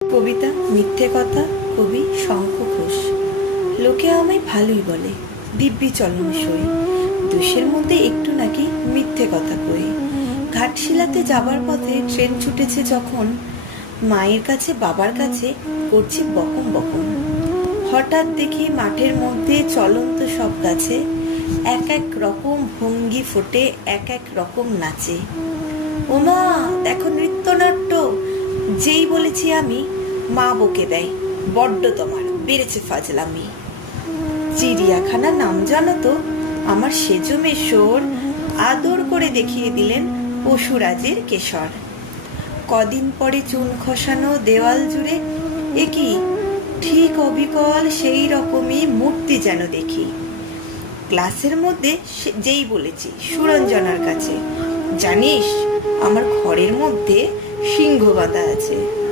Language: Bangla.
কবিতা মিথ্যে কথা, কবি শঙ্খ ঘোষ। লোকে আমায় ভালোই বলে, দিব্যি চলন সই, দোষের মধ্যে একটু নাকি মিথ্যে কথা কই। ঘাটশিলাতে যাবার পথে ট্রেন ছুটেছে যখন, মায়ের কাছে বাবার কাছে করছি বকম বকম। হঠাৎ দেখি মাঠের মধ্যে চলন্ত সব গাছে এক এক রকম ভঙ্গি ফোটে, এক এক রকম নাচে। ওমা, দেখো নৃত্যনাট্য! যেই বলেছি আমি, মা বকে দেয়, বড্ড তোমার বেড়েছে ফাজলামি। চিড়িয়াখানা নাম জানো তো? আমার সেজো মেশোর আদর করে দেখিয়ে দিলেন পশুরাজের কেশর। কদিন পরে চুন খসানো দেওয়াল জুড়ে এ কি ঠিক অবিকল সেই রকমই মূর্তি যেন দেখি। ক্লাসের মধ্যে যেই বলেছি সুরঞ্জনার কাছে, জানিস আমার ঘরের মধ্যে সিংহ বাঁধা আছে।